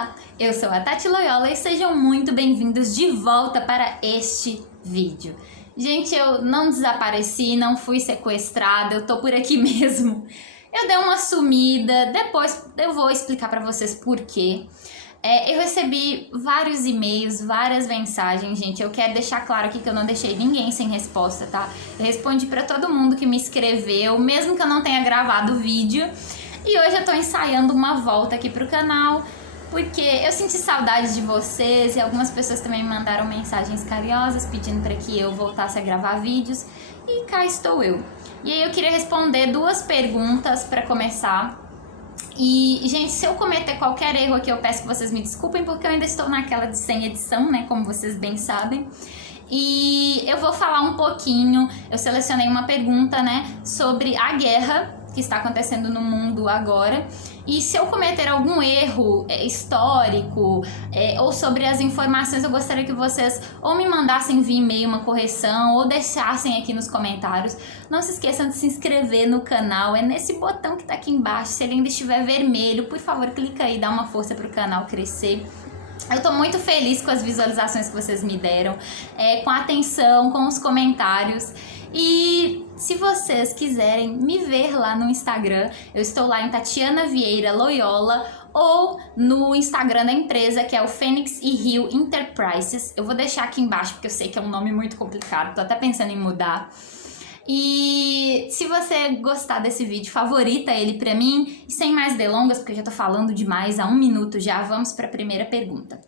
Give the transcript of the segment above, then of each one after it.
Olá, eu sou a Tati Loyola e sejam muito bem-vindos de volta para este vídeo. Gente, eu não desapareci, não fui sequestrada, eu tô por aqui mesmo. Eu dei uma sumida, depois eu vou explicar para vocês por quê. Eu recebi vários e-mails, várias mensagens, gente. Eu quero deixar claro aqui que eu não deixei ninguém sem resposta, tá? Eu respondi para todo mundo que me escreveu, mesmo que eu não tenha gravado o vídeo. E hoje eu tô ensaiando uma volta aqui pro canal, porque eu senti saudade de vocês e algumas pessoas também me mandaram mensagens carinhosas pedindo para que eu voltasse a gravar vídeos. E cá estou eu. E aí eu queria responder duas perguntas para começar. E, gente, se eu cometer qualquer erro aqui, eu peço que vocês me desculpem, porque eu ainda estou naquela de sem edição, né, como vocês bem sabem. E eu vou falar um pouquinho, eu selecionei uma pergunta, né, sobre a guerra que está acontecendo no mundo agora. E se eu cometer algum erro histórico ou sobre as informações, eu gostaria que vocês ou me mandassem via e-mail uma correção ou deixassem aqui nos comentários. Não se esqueçam de se inscrever no canal, é nesse botão que tá aqui embaixo. Se ele ainda estiver vermelho, por favor, clica aí, dá uma força pro canal crescer. Eu tô muito feliz com as visualizações que vocês me deram, com a atenção, com os comentários. E se vocês quiserem me ver lá no Instagram, eu estou lá em Tatiana Vieira Loyola ou no Instagram da empresa, que é o Fênix e Rio Enterprises. Eu vou deixar aqui embaixo porque eu sei que é um nome muito complicado, tô até pensando em mudar. E se você gostar desse vídeo, favorita ele pra mim. E sem mais delongas, porque eu já tô falando demais há 1 minuto já, vamos pra primeira pergunta.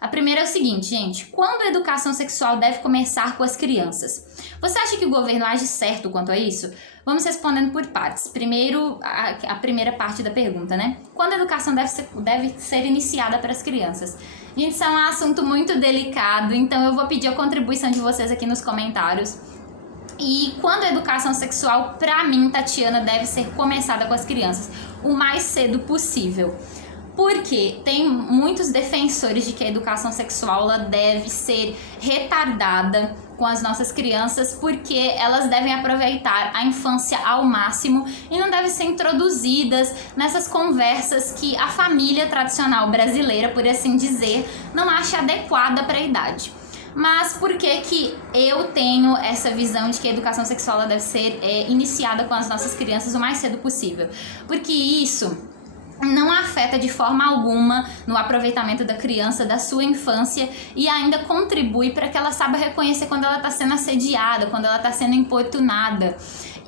A primeira é o seguinte, gente: quando a educação sexual deve começar com as crianças? Você acha que o governo age certo quanto a isso? Vamos respondendo por partes. Primeiro, a primeira parte da pergunta, né? Quando a educação deve ser iniciada para as crianças? Gente, isso é um assunto muito delicado, então eu vou pedir a contribuição de vocês aqui nos comentários. E quando a educação sexual, pra mim, Tatiana, deve ser começada com as crianças o mais cedo possível. Porque tem muitos defensores de que a educação sexual ela deve ser retardada com as nossas crianças, porque elas devem aproveitar a infância ao máximo e não devem ser introduzidas nessas conversas que a família tradicional brasileira, por assim dizer, não acha adequada para a idade. Mas por que eu tenho essa visão de que a educação sexual ela deve ser iniciada com as nossas crianças o mais cedo possível? Porque isso não afeta de forma alguma no aproveitamento da criança, da sua infância, e ainda contribui para que ela saiba reconhecer quando ela está sendo assediada, quando ela está sendo importunada.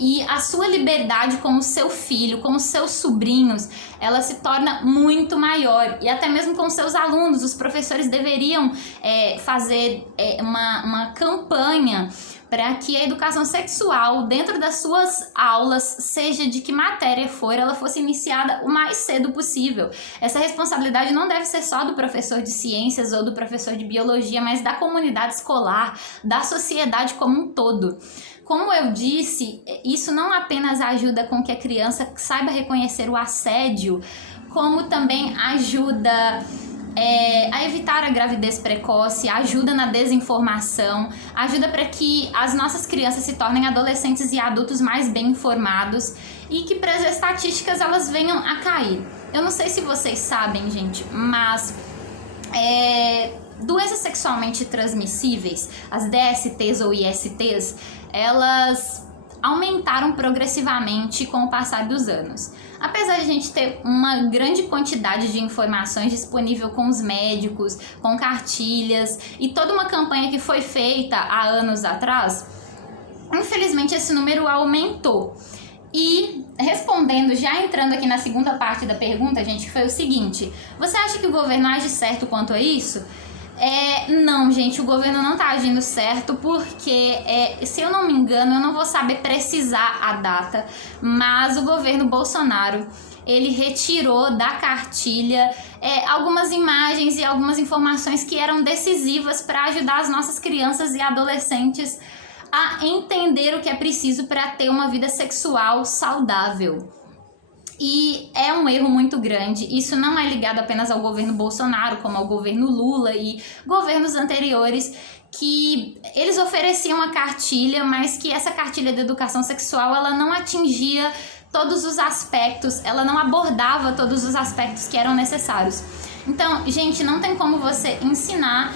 E a sua liberdade com o seu filho, com os seus sobrinhos, ela se torna muito maior. E até mesmo com os seus alunos, os professores deveriam fazer uma campanha para que a educação sexual dentro das suas aulas, seja de que matéria for, ela fosse iniciada o mais cedo possível. Essa responsabilidade não deve ser só do professor de ciências ou do professor de biologia, mas da comunidade escolar, da sociedade como um todo. Como eu disse, isso não apenas ajuda com que a criança saiba reconhecer o assédio, como também ajuda a evitar a gravidez precoce, ajuda na desinformação, ajuda para que as nossas crianças se tornem adolescentes e adultos mais bem informados e que para as estatísticas elas venham a cair. Eu não sei se vocês sabem, gente, mas doenças sexualmente transmissíveis, as DSTs ou ISTs, elas aumentaram progressivamente com o passar dos anos. Apesar de a gente ter uma grande quantidade de informações disponível com os médicos, com cartilhas e toda uma campanha que foi feita há anos atrás, infelizmente esse número aumentou. E respondendo, já entrando aqui na segunda parte da pergunta, gente, que foi o seguinte: você acha que o governo age certo quanto a isso? Não, gente, o governo não tá agindo certo porque, se eu não me engano, eu não vou saber precisar a data, mas o governo Bolsonaro, ele retirou da cartilha algumas imagens e algumas informações que eram decisivas para ajudar as nossas crianças e adolescentes a entender o que é preciso para ter uma vida sexual saudável. E é um erro muito grande. Isso não é ligado apenas ao governo Bolsonaro, como ao governo Lula e governos anteriores, que eles ofereciam a cartilha, mas que essa cartilha de educação sexual ela não atingia todos os aspectos, ela não abordava todos os aspectos que eram necessários. Então, gente, não tem como você ensinar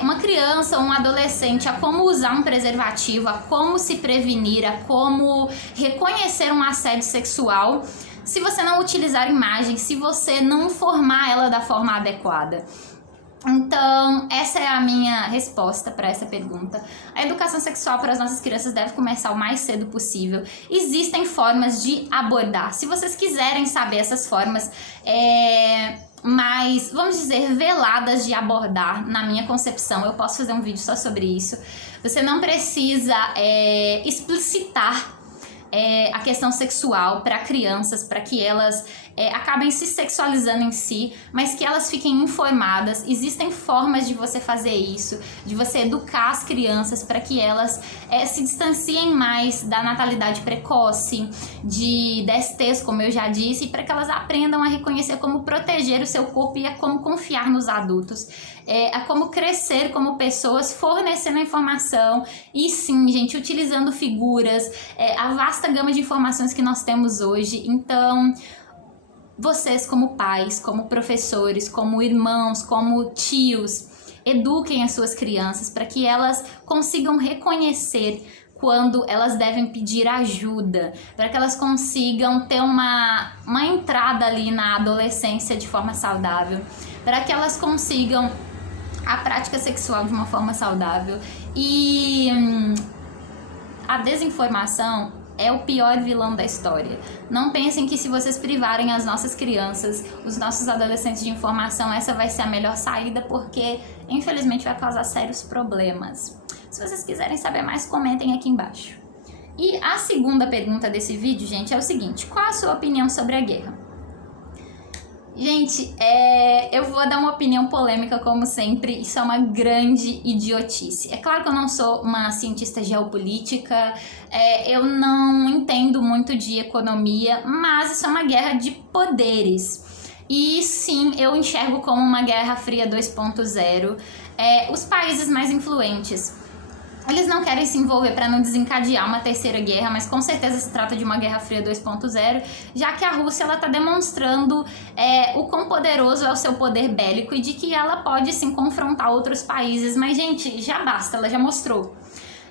uma criança ou um adolescente a como usar um preservativo, a como se prevenir, a como reconhecer um assédio sexual, se você não utilizar imagens, se você não informar ela da forma adequada. Então, essa é a minha resposta para essa pergunta. A educação sexual para as nossas crianças deve começar o mais cedo possível. Existem formas de abordar. Se vocês quiserem saber essas formas, mais, vamos dizer, veladas de abordar, na minha concepção, eu posso fazer um vídeo só sobre isso. Você não precisa explicitar a questão sexual para crianças, para que elas acabem se sexualizando em si, mas que elas fiquem informadas. Existem formas de você fazer isso, de você educar as crianças para que elas se distanciem mais da natalidade precoce, de DSTs, como eu já disse, para que elas aprendam a reconhecer como proteger o seu corpo e a como confiar nos adultos, a como crescer como pessoas, fornecendo a informação e sim, gente, utilizando figuras, a vasta gama de informações que nós temos hoje. Então, vocês como pais, como professores, como irmãos, como tios, eduquem as suas crianças para que elas consigam reconhecer quando elas devem pedir ajuda, para que elas consigam ter uma entrada ali na adolescência de forma saudável, para que elas consigam a prática sexual de uma forma saudável. E a desinformação é o pior vilão da história. Não pensem que se vocês privarem as nossas crianças, os nossos adolescentes de informação, essa vai ser a melhor saída, porque infelizmente vai causar sérios problemas. Se vocês quiserem saber mais, comentem aqui embaixo. E a segunda pergunta desse vídeo, gente, é o seguinte: qual a sua opinião sobre a guerra? Gente, eu vou dar uma opinião polêmica, como sempre. Isso é uma grande idiotice. É claro que eu não sou uma cientista geopolítica, eu não entendo muito de economia, mas isso é uma guerra de poderes. E sim, eu enxergo como uma Guerra Fria 2.0. Os países mais influentes, eles não querem se envolver para não desencadear uma terceira guerra, mas com certeza se trata de uma Guerra Fria 2.0, já que a Rússia está demonstrando o quão poderoso é o seu poder bélico e de que ela pode sim confrontar outros países. Mas, gente, já basta, ela já mostrou.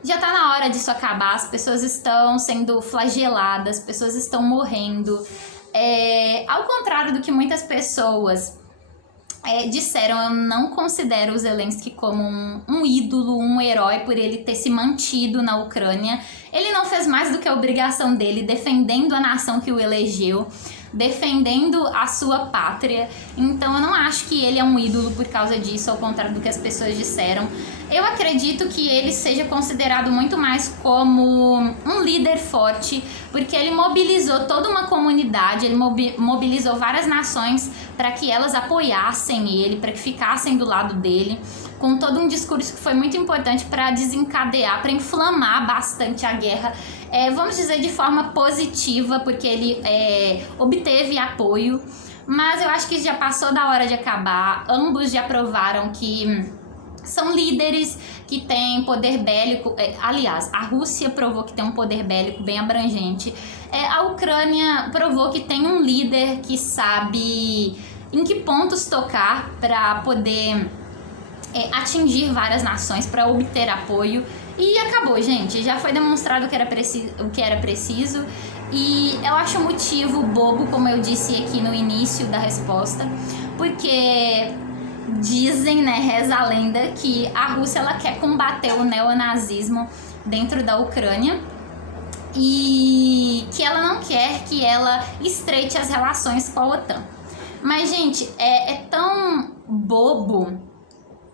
Já tá na hora disso acabar, as pessoas estão sendo flageladas, as pessoas estão morrendo. Ao contrário do que muitas pessoas disseram, eu não considero o Zelensky como um ídolo, um herói por ele ter se mantido na Ucrânia. Ele não fez mais do que a obrigação dele, defendendo a nação que o elegeu, defendendo a sua pátria. Então eu não acho que ele é um ídolo por causa disso, ao contrário do que as pessoas disseram. Eu acredito que ele seja considerado muito mais como um líder forte, porque ele mobilizou toda uma comunidade, ele mobilizou várias nações para que elas apoiassem ele, para que ficassem do lado dele, com todo um discurso que foi muito importante para desencadear, para inflamar bastante a guerra, vamos dizer de forma positiva, porque ele obteve apoio. Mas eu acho que já passou da hora de acabar. Ambos já provaram que são líderes que têm poder bélico. Aliás, a Rússia provou que tem um poder bélico bem abrangente. A Ucrânia provou que tem um líder que sabe em que pontos tocar para poder atingir várias nações, para obter apoio. E acabou, gente. Já foi demonstrado o que era preciso. E eu acho um motivo bobo, como eu disse aqui no início da resposta, porque dizem, né, reza a lenda, que a Rússia ela quer combater o neonazismo dentro da Ucrânia e que ela não quer que ela estreite as relações com a OTAN. Mas, gente, é tão bobo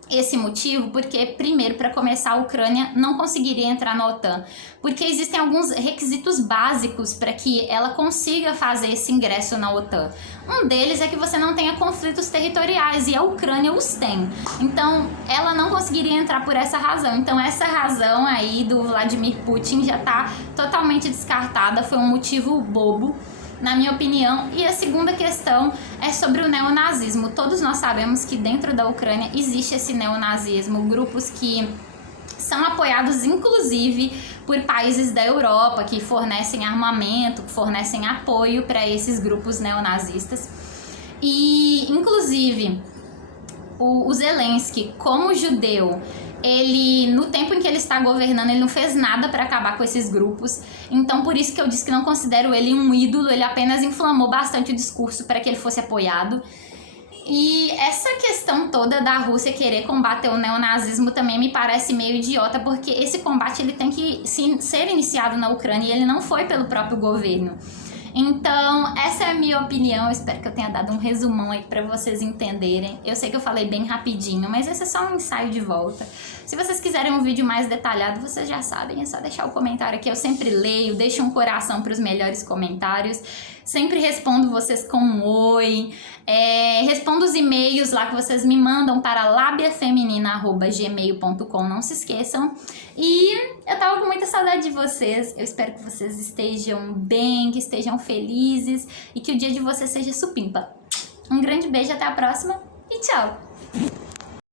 esse motivo, porque, primeiro, para começar, a Ucrânia não conseguiria entrar na OTAN, porque existem alguns requisitos básicos para que ela consiga fazer esse ingresso na OTAN. Um deles é que você não tenha conflitos territoriais, e a Ucrânia os tem. Então, ela não conseguiria entrar por essa razão. Então, essa razão aí do Vladimir Putin já está totalmente descartada, foi um motivo bobo, na minha opinião. E a segunda questão é sobre o neonazismo. Todos nós sabemos que dentro da Ucrânia existe esse neonazismo, grupos que são apoiados inclusive por países da Europa que fornecem armamento, que fornecem apoio para esses grupos neonazistas. E, inclusive, o Zelensky, como judeu, ele, no tempo em que ele está governando, ele não fez nada para acabar com esses grupos. Então, por isso que eu disse que não considero ele um ídolo, ele apenas inflamou bastante o discurso para que ele fosse apoiado. E essa questão toda da Rússia querer combater o neonazismo também me parece meio idiota, porque esse combate ele tem que ser iniciado na Ucrânia e ele não foi pelo próprio governo. Então, essa é a minha opinião. Eu espero que eu tenha dado um resumão aí pra vocês entenderem. Eu sei que eu falei bem rapidinho, mas esse é só um ensaio de volta. Se vocês quiserem um vídeo mais detalhado, vocês já sabem, é só deixar o comentário aqui. Eu sempre leio, deixo um coração pros melhores comentários. Sempre respondo vocês com um oi. Respondo os e-mails lá que vocês me mandam para labiafeminina@gmail.com, não se esqueçam. E eu tava com muita saudade de vocês. Eu espero que vocês estejam bem, que estejam felizes e que o dia de vocês seja supimpa. Um grande beijo, até a próxima e tchau!